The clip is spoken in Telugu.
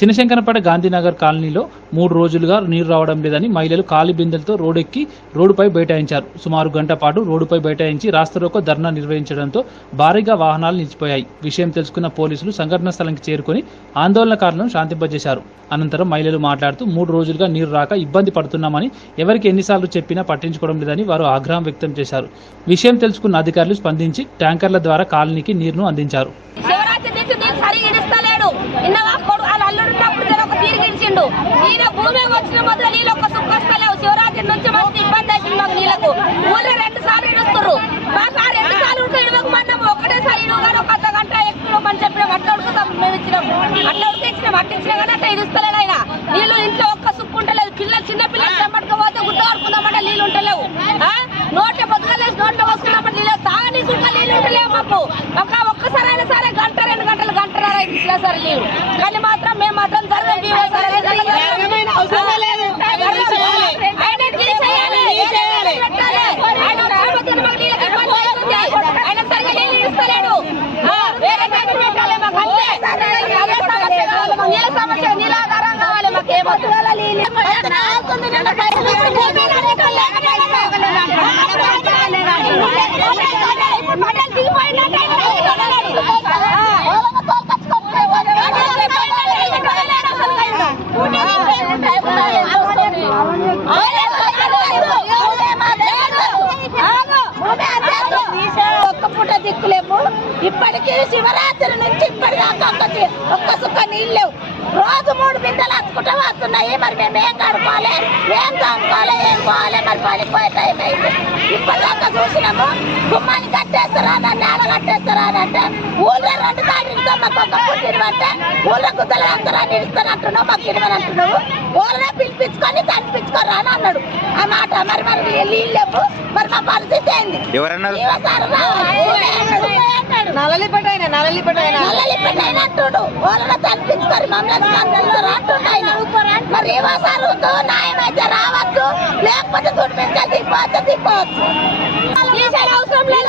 చినశంకరపేట గాంధీనగర్ కాలనీలో మూడు రోజులుగా నీరు రావడం లేదని మహిళలు కాలి బిందెలతో రోడెక్కి రోడ్డుపై బైఠాయించారు. సుమారు గంట పాటు రోడ్డుపై బైఠాయించి రాస్తారోకో ధర్నా నిర్వహించడంతో భారీగా వాహనాలు నిలిచిపోయాయి. విషయం తెలుసుకున్న పోలీసులు సంఘటన స్థలానికి చేరుకుని ఆందోళనకారులను శాంతింపజేశారు. అనంతరం మహిళలు మాట్లాడుతూ మూడు రోజులుగా నీరు రాక ఇబ్బంది పడుతున్నామని ఎవరికి ఎన్నిసార్లు చెప్పినా పట్టించుకోవడం లేదని వారు ఆగ్రహం వ్యక్తం చేశారు. విషయం తెలుసుకున్న అధికారులు స్పందించి ట్యాంకర్ల ద్వారా కాలనీకి నీరును అందించారు. భూమి వచ్చిన మొదలు నీళ్ళు ఒక్క సుక్క వస్తలేవు శివరాత్రి నుంచి మస్తు ఇబ్బంది అవుతుంది మాకు నీళ్ళకు. ఊళ్ళో రెండు సార్లు ఇడుస్తున్నారు మాకు ఆ రెండు సార్లు ఉంటే ఇడవకు మన్నాము. ఒకటేసారి ఇడుగు కానీ ఒక అర్ధ గంట ఎక్కువ అని చెప్పినాం అట్లా ఉడుకుతాం మేము ఇచ్చినాం. అట్లా ఉడికిచ్చినాం అట్లా ఇచ్చినా కానీ అట్లా ఇడుస్తలేడు ఆయన. నీళ్ళు ఇంట్లో ఒక్క సుక్కు ఉంటలేదు పిల్లలు చిన్న పిల్లలు చెమ్మట్టుకు పోతే గుడ్డ పడుకుందామంటే నీళ్ళు ఉంటలేవు? నోట్లో బతకలేదు నోట్లో వస్తున్నామంటే నీళ్ళు తాగని కూడా నీళ్ళు ఉంటలేవు మాకు. ఒక ఒక్కసారి అయినా సరే గంట రెండు గంటలు గంట ఇచ్చినా సరే లేవు కానీ మాత్రం మేము మాత్రం జరగం బీవో సరే ఆయన తీసేయాలి. పెట్టాలి. ఆయన లేకపోతే మాకు నీళ్ళకి ఇబ్బంది అవుతుంది. ఆయన సరిగ్గా నీళ్ళు ఇస్తలేడు. ఆ, వేరే దగ్గర పెట్టాలి మాకు అంతే. అదే సమస్య కావాలి మాకు. నీళ్ళ సమస్య నీళ్ళ ఆధారం కావాలి మాకు ఏమొద్దు. మండలి శివరాత్రి నుంచి ఇప్పటిదాకా ఒక్క చి- ఒక్క సుక్క నీళ్ళు లేవు. రోజు మూడు బిందెలు అచ్చుకుంటూ వస్తున్నాయి. మరి మేము ఏం కడుకోవాలి ఏం కనుక్కోవాలి ఏం పోవాలి? మరి పడిపోయే టైం అయింది. ఇప్పటిదాకా చూసినాము. గుమ్మాన్ని కట్టేస్తారా నన్ను నేల కట్టేస్తారా అని అంటే ఊళ్ళో రెండు తాడితో మాకు ఒక పుట్టిన అంటే ఊళ్ళో గుద్దలు అంతరా నిలుస్తానంటున్నావు మాకు ఇడవని అంటున్నావు. ఊళ్ళో పిలిపించుకొని కనిపించుకోరా అని అన్నాడు. ఆ మాట మరి మరి నీళ్ళు లేవు మరి మా పరిస్థితి ఏంది? ఎవరన్నారు? అంటుడు మమ్మల్ని అంటుండు ఆయన. మరి న్యాయమైతే రావచ్చు లేకపోతే దిగిపోతే దిగిపోవచ్చు అవసరం లేదు